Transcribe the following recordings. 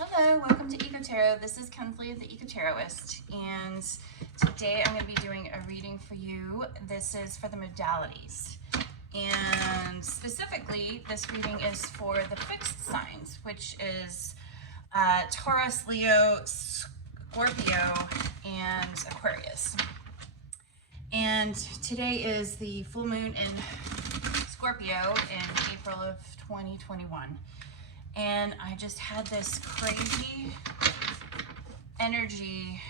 Hello, welcome to Eco Tarot. This is Kensley, the Eco Tarotist, and today I'm going to be doing a reading for you. This is for the modalities, and specifically, this reading is for the fixed signs, which is Taurus, Leo, Scorpio, and Aquarius. And today is the full moon in Scorpio in April of 2021. And I just had this crazy energy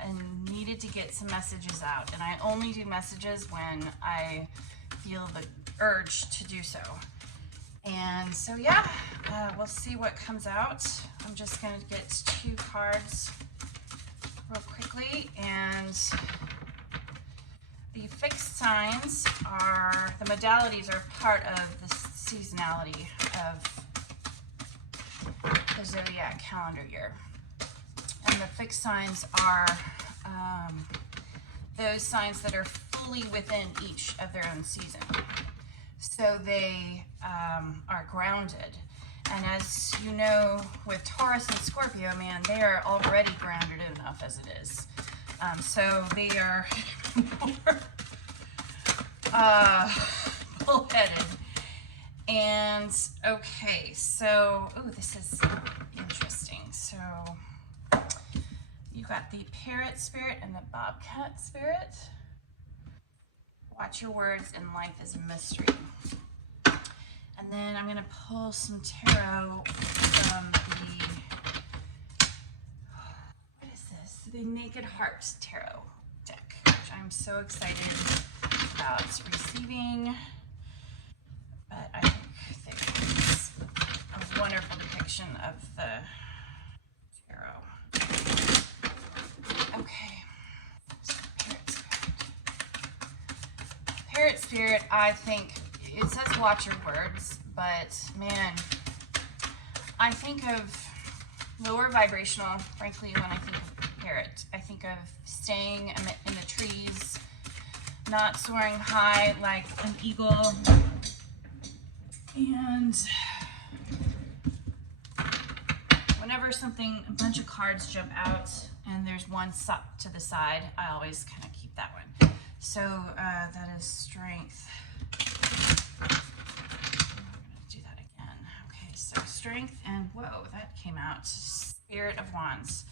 and needed to get some messages out. And I only do messages when I feel the urge to do so. And so, yeah, we'll see what comes out. I'm just going to get 2 cards real quickly. And the fixed signs are, the modalities are part of the seasonality of the Zodiac calendar year. And the fixed signs are those signs that are fully within each of their own season. So they are grounded. And as you know, with Taurus and Scorpio, man, they are already grounded enough as it is. So they are more bullheaded. And okay, so, oh, this is interesting. So you got the parrot spirit and the bobcat spirit. Watch your words, and life is a mystery. And then I'm gonna pull some tarot from what is this? The Naked Heart Tarot deck, which I'm so excited about receiving. But I think it's a wonderful depiction of the tarot. Okay, so Parrot Spirit, I think, it says watch your words, but man, I think of lower vibrational, frankly, when I think of parrot. I think of staying in the trees, not soaring high like an eagle. And whenever a bunch of cards jump out and there's one sucked to the side, I always kind of keep that one. So that is strength. I'm going to do that again. Okay, so strength and, whoa, that came out. Spirit of Wands.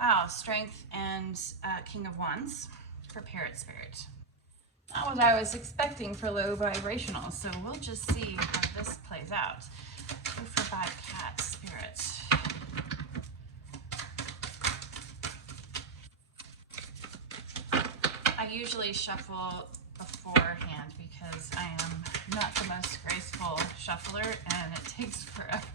Wow, strength and King of Wands for Parrot Spirit. Not what I was expecting for low vibrational, so we'll just see how this plays out. Go for bobcat spirit. I usually shuffle beforehand because I am not the most graceful shuffler and it takes forever.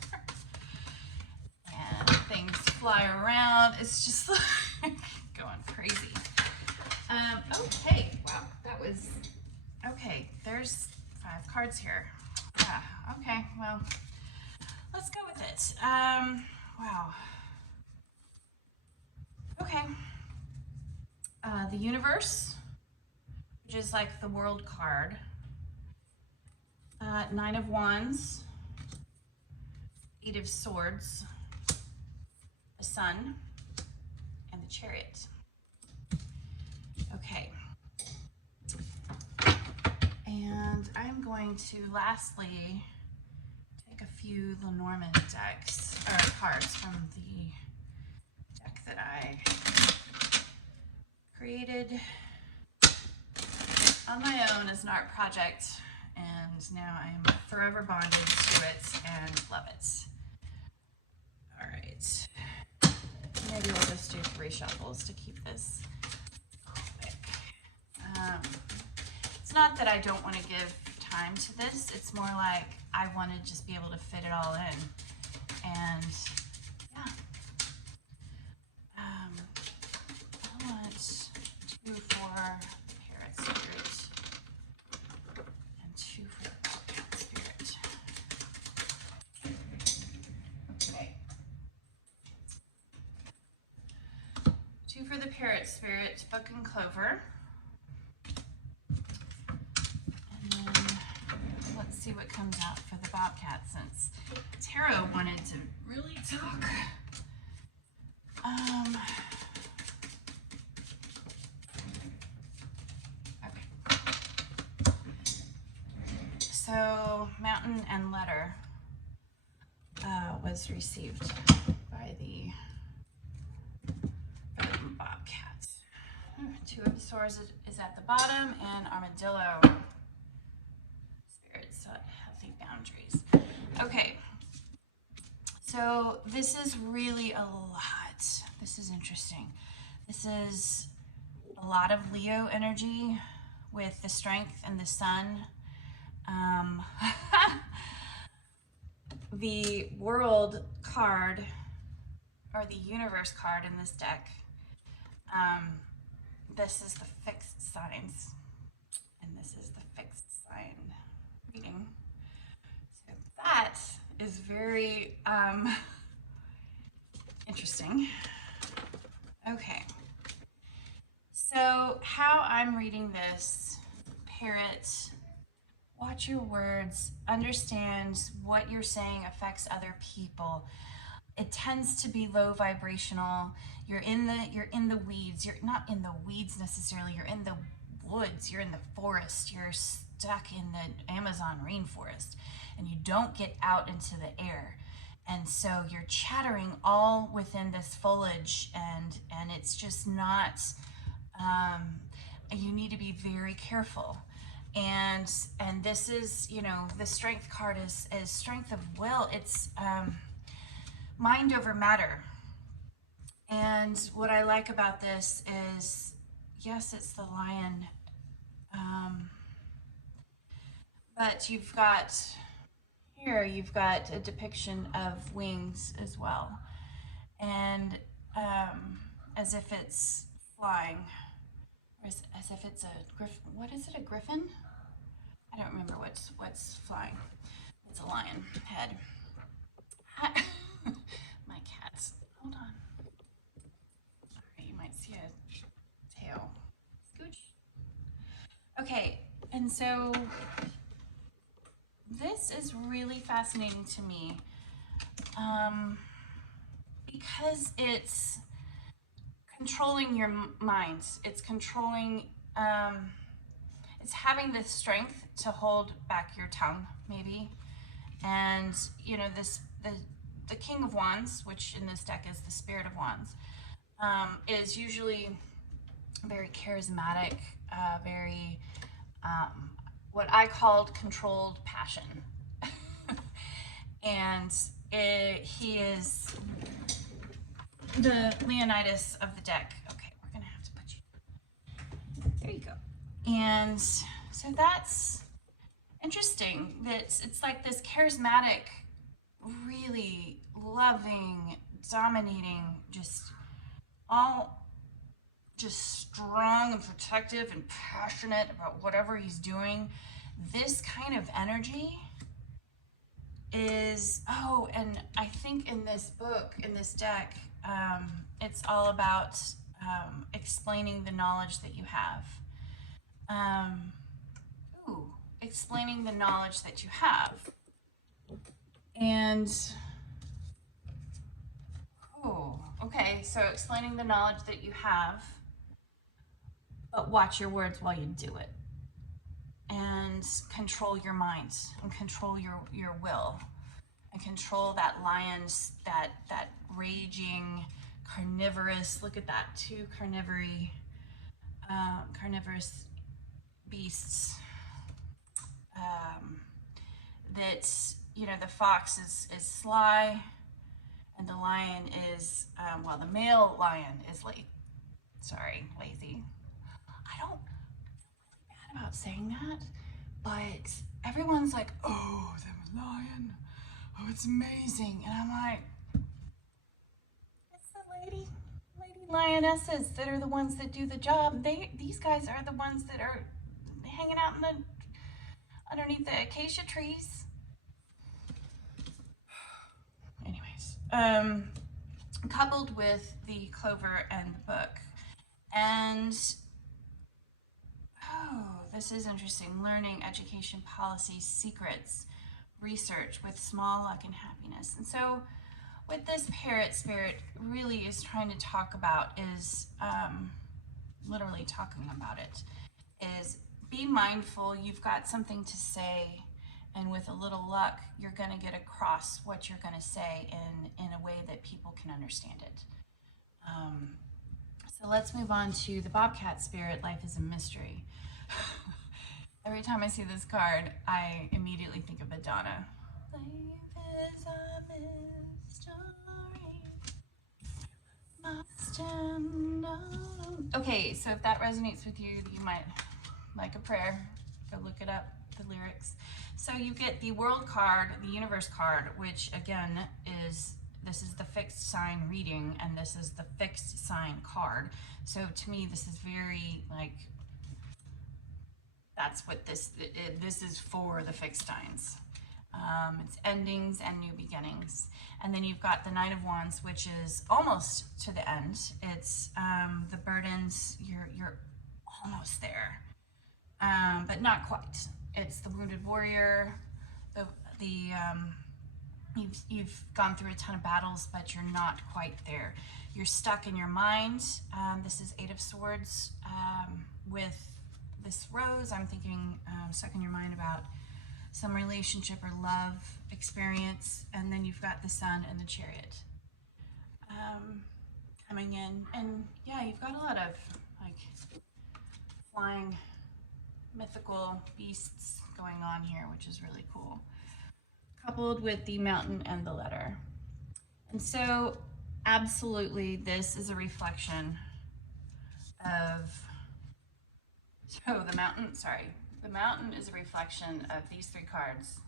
And things fly around. It's just like going crazy. Okay, wow, that was, okay, there's 5 cards here. Yeah, okay, well, let's go with it. Wow. Okay. The Universe, which is like the World card. 9 of Wands, 8 of Swords, the Sun, and the Chariot. Okay, and I'm going to lastly take a few Lenormand decks, or cards from the deck that I created on my own as an art project, and now I'm forever bonded to it and love it. All right, maybe we'll just do 3 shuffles to keep this. It's not that I don't want to give time to this, it's more like I want to just be able to fit it all in. And yeah, I want 2 for the Parrot Spirit and 2 for the Bobcat Spirit. Okay. 2 for the Parrot Spirit, Book and Clover. Let's see what comes out for the bobcat, since Tarot wanted to really talk was received by the bobcats. Two of Swords is at the bottom, and Armadillo. Spirit set healthy boundaries. Okay, so this is really a lot. This is interesting. This is a lot of Leo energy with the Strength and the Sun. The World card, or the Universe card in this deck, this is the fixed signs, and this is the fixed sign reading. So that is very interesting. Okay, so how I'm reading this, Parrot, watch your words, understand what you're saying affects other people. It tends to be low vibrational. You're in the weeds. You're not in the weeds necessarily. You're in the woods. You're in the forest. You're stuck in the Amazon rainforest, and you don't get out into the air. And so you're chattering all within this foliage, and it's just not, you need to be very careful. And this is, you know, the Strength card is strength of will. It's mind over matter. And what I like about this is, yes, it's the lion, but you've got a depiction of wings as well, and as if it's flying, or as if it's a griffin. What is it, a griffin? I don't remember what's flying. It's a lion head. My cats. Hold on. Sorry, you might see a tail. Scooch. Okay, and so this is really fascinating to me, because it's controlling your mind. It's controlling, it's having the strength to hold back your tongue, maybe. And, you know, the King of Wands, which in this deck is the Spirit of Wands, is usually very charismatic, very, what I called controlled passion. And he is the Leonidas of the deck. Okay, we're gonna have to put you, there you go. And so that's interesting, that it's like this charismatic, really loving, dominating, just strong and protective and passionate about whatever he's doing. This kind of energy is, oh, and I think in this book, in this deck, it's all about explaining the knowledge that you have. Explaining the knowledge that you have. And, okay, so explaining the knowledge that you have, but watch your words while you do it. And control your mind, and control your will, and control that lion's, that raging, carnivorous, look at that, two carnivorous beasts. That, you know, the fox is sly, and the lion is, well, the male lion is lazy. I don't feel really bad about saying that, but everyone's like, oh, the lion, oh, it's amazing. And I'm like, it's the lady lionesses that are the ones that do the job. These guys are the ones that are hanging out underneath the acacia trees. Anyways, coupled with the clover and the book. And, this is interesting. Learning, education, policy, secrets, research with small luck and happiness. And so what this parrot spirit really is trying to talk about is, literally talking about it, is be mindful. You've got something to say, And with a little luck, you're going to get across what you're going to say in a way that people can understand it. So let's move on to the Bobcat Spirit, Life is a Mystery. Every time I see this card, I immediately think of Madonna. Life is a mystery. Must know. Okay, so if that resonates with you, you might like a prayer. Go look it up, the lyrics. So you get the World card, the Universe card, which again this is the fixed sign reading, and this is the fixed sign card. So to me, this is very like, that's what this is for, the fixed signs. It's endings and new beginnings. And then you've got the Knight of Wands, which is almost to the end. It's the burdens, you're almost there, but not quite. It's the Wounded Warrior, you've gone through a ton of battles, but you're not quite there. You're stuck in your mind. This is Eight of Swords. With this rose, I'm thinking stuck in your mind about some relationship or love experience. And then you've got the Sun and the Chariot coming in. And yeah, you've got a lot of like flying mythical beasts going on here, which is really cool, coupled with the Mountain and the Letter. And so absolutely this is a reflection of, so the Mountain is a reflection of these three cards.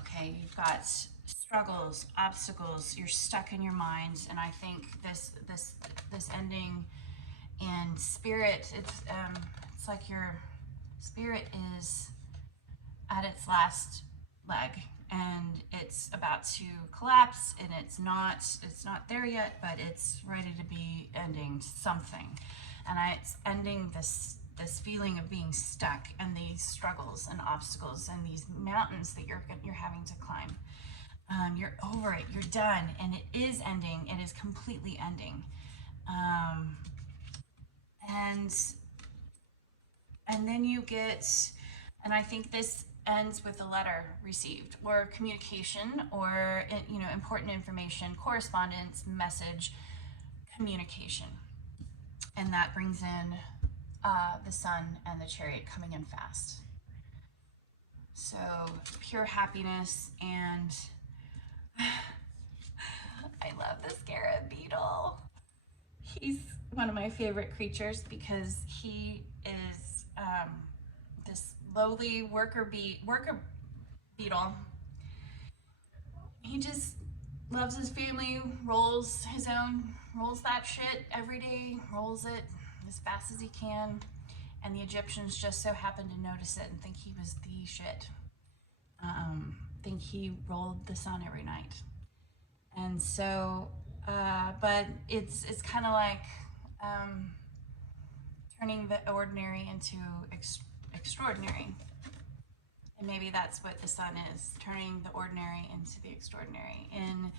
Okay, you've got struggles, obstacles, you're stuck in your mind, and I think this ending in Spirit, it's like your spirit is at its last leg and it's about to collapse, and it's not there yet, but it's ready to be ending something. And it's ending this feeling of being stuck and these struggles and obstacles and these mountains that you're having to climb. You're over it, you're done, and it is ending. It is completely ending. And then you get, and I think this ends with a letter received or communication or, you know, important information, correspondence, message, communication. And that brings in the Sun and the Chariot coming in fast. So pure happiness. And I love the scarab beetle. He's one of my favorite creatures because he is this lowly worker beetle. He just loves his family, rolls that shit every day, rolls it as fast as he can. And the Egyptians just so happened to notice it and think he was the shit. Think he rolled the sun every night. And so, but it's kind of like turning the ordinary into extraordinary. And maybe that's what the sun is, turning the ordinary into the extraordinary in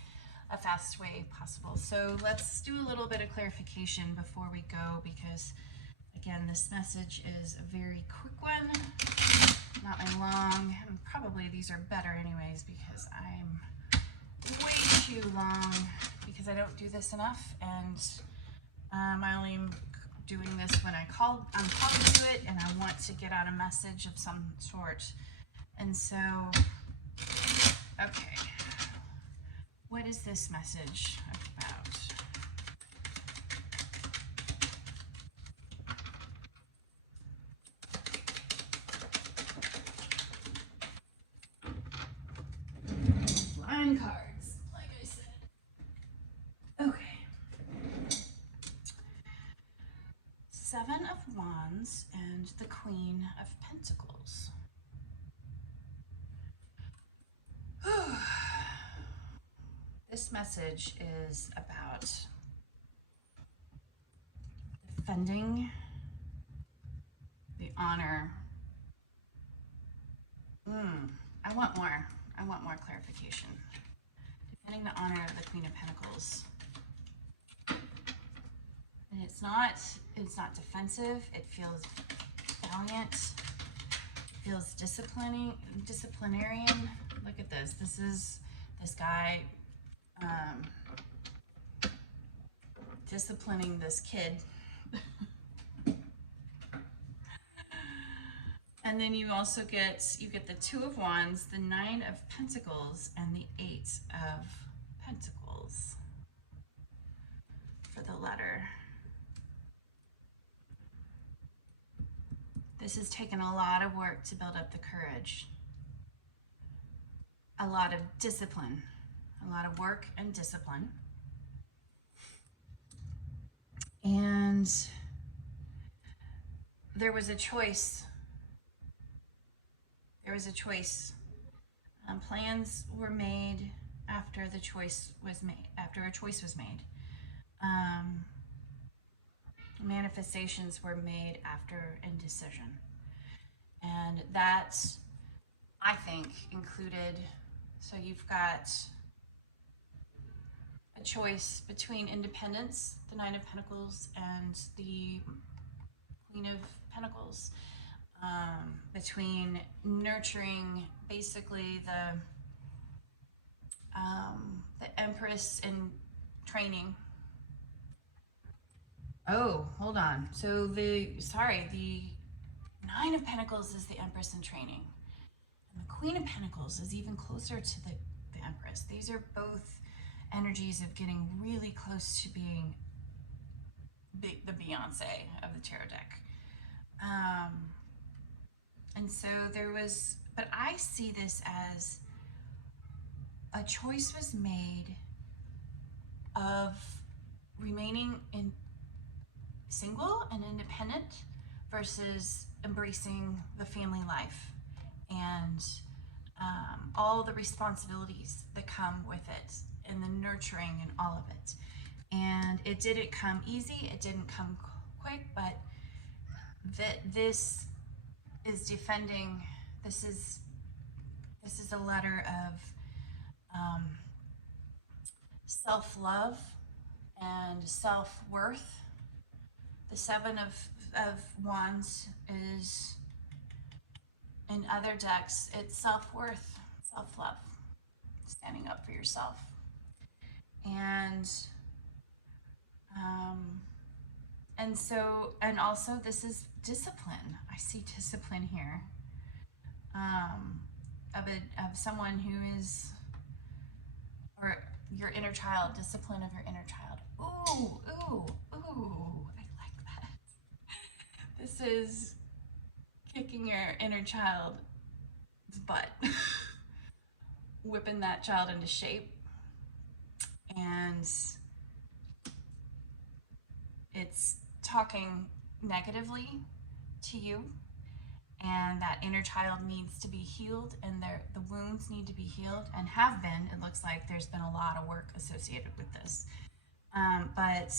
a fastest way possible. So let's do a little bit of clarification before we go, because again, this message is a very quick one, not a long, and probably these are better anyways because I'm way too long because I don't do this enough, and I only am doing this when I'm called to it and I want to get out a message of some sort. And so, okay, what is this message about? Flying cards, like I said. Okay. Seven of Wands and the Queen of Pentacles. This message is about defending the honor. I want more clarification. Defending the honor of the Queen of Pentacles. And it's not defensive. It feels valiant. It feels disciplinarian. Look at this. This is this guy disciplining this kid. And then you also get the Two of Wands, the Nine of Pentacles, and the Eight of Pentacles for the letter. This has taken a lot of work to build up the courage. A lot of discipline. A lot of work and discipline. And there was a choice. There was a choice. Plans were made after the choice was made. After a choice was made. Manifestations were made after indecision. And that, I think, included, so you've got a choice between independence, the Nine of Pentacles, and the Queen of Pentacles, between nurturing basically the Empress in training. Oh, hold on. So the Nine of Pentacles is the Empress in training. And the Queen of Pentacles is even closer to the Empress. These are both energies of getting really close to being the Beyonce of the tarot deck. And so there was, but I see this as a choice was made of remaining in single and independent versus embracing the family life and all the responsibilities that come with it and the nurturing and all of it. And it didn't come easy, it didn't come quick, but this is defending, this is a letter of self-love and self-worth. The Seven of Wands is, in other decks, it's self-worth, self-love, standing up for yourself. And so, and also this is discipline. I see discipline here, of someone who is, or your inner child, discipline of your inner child. Ooh, ooh, ooh, I like that. This is kicking your inner child's butt, whipping that child into shape. And it's talking negatively to you, and that inner child needs to be healed, and the wounds need to be healed, and have been. It looks like there's been a lot of work associated with this. But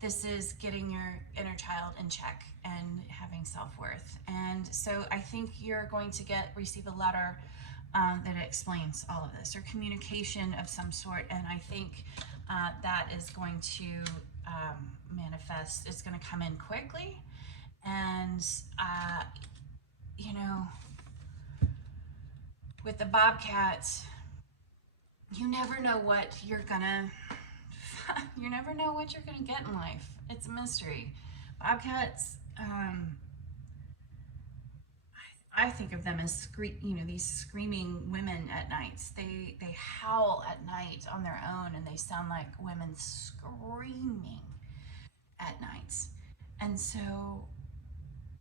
this is getting your inner child in check and having self-worth. And so I think you're going to receive a letter that explains all of this, or communication of some sort. And I think that is going to manifest. It's going to come in quickly. And, you know, with the bobcat, you never know what you're gonna get in life. It's a mystery. Bobcats, I think of them as these screaming women at night. They howl at night on their own, and they sound like women screaming at night. And so,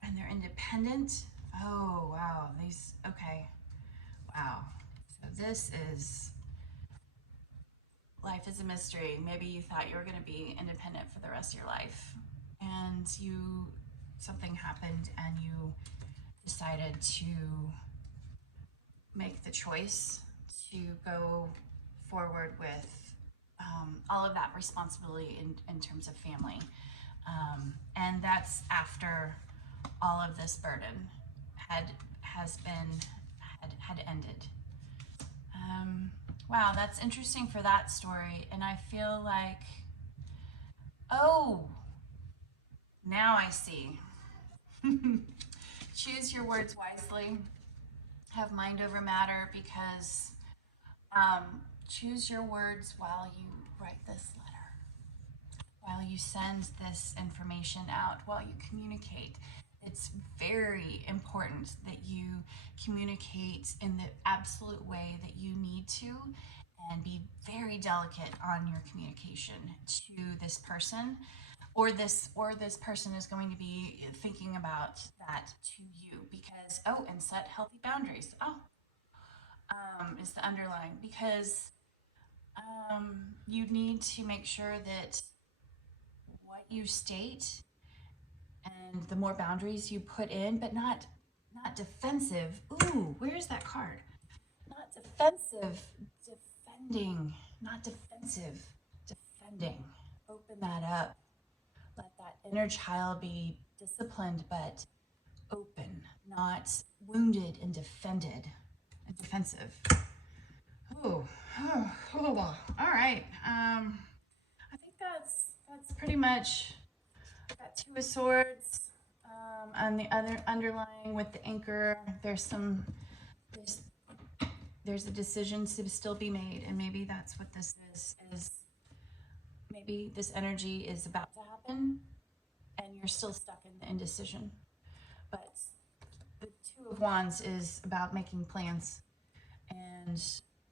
and they're independent. Oh wow, okay, wow. So this is, life is a mystery. Maybe you thought you were going to be independent for the rest of your life, and something happened and you decided to make the choice to go forward with all of that responsibility in terms of family. And that's after all of this burden had ended. Wow, that's interesting for that story. And I feel like, oh, now I see. Choose your words wisely. have mind over matter because choose your words while you write this letter, while you send this information out, while you communicate. It's very important that you communicate in the absolute way that you need to, and be very delicate on your communication to this person, or this person is going to be thinking about that to you, because and set healthy boundaries. Is the underlying, because you need to make sure that what you state and the more boundaries you put in, but not defensive. Ooh, where's that card? Not defensive, defending, not defensive, defending. Open that up. Let that inner child be disciplined, but open, not wounded and defended and defensive. Ooh, all right. I think that's pretty much. Got Two of Swords. On the other underlying with the anchor, there's a decision to still be made, and maybe that's what this is maybe this energy is about to happen and you're still stuck in the indecision. But the Two of Wands is about making plans and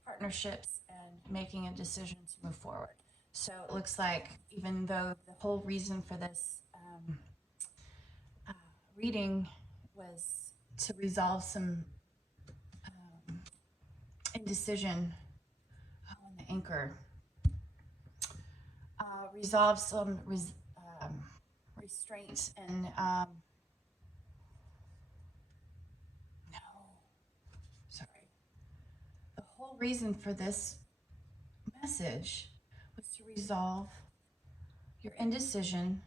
partnerships and making a decision to move forward. So it looks like, even though the whole reason for this reading was to resolve some indecision on the anchor, resolve some restraint and the whole reason for this message was to resolve your indecision,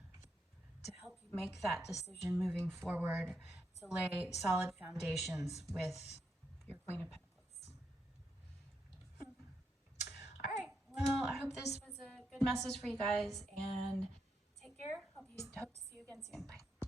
to help you make that decision moving forward, to lay solid foundations with your Queen of Pentacles. All right, well, I hope this was a good message for you guys, and take care. Hope to see you again soon. Bye.